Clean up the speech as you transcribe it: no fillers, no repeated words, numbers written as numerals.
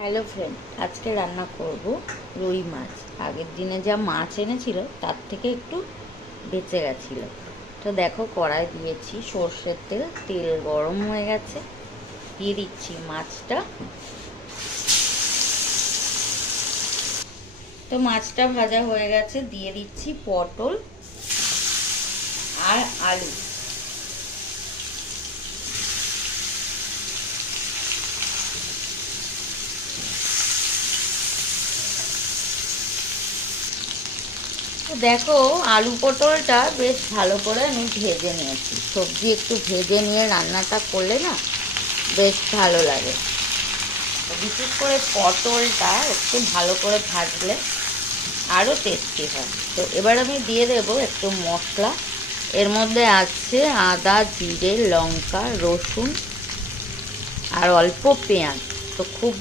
Hello friend, আজকে রান্না করব রুই মাছ। আগের দিনে যা মাছ এনেছিল তার থেকে একটু বেঁচে গেছিলো। তো দেখো, কড়াই দিয়েছি সর্ষের তেল, তেল গরম হয়ে গেছে, দিয়ে দিচ্ছি মাছটা। তো মাছটা ভাজা হয়ে গেছে, দিয়ে দিচ্ছি পটল আর আলু। তো দেখো, আলু পটলটা বেশ ভালো করে আমি ভেজে নিয়েছি। সবজি একটু ভেজে নিয়ে রান্নাটা করলে না বেশ ভালো লাগে। বিশেষ করে পটলটা একটু ভালো করে ভাজলে আরও টেস্টি হয়। তো এবার আমি দিয়ে দেবো একটু মশলা। এর মধ্যে আছে আদা, জিরে, লঙ্কা, রসুন আর অল্প পেঁয়াজ। তো খুব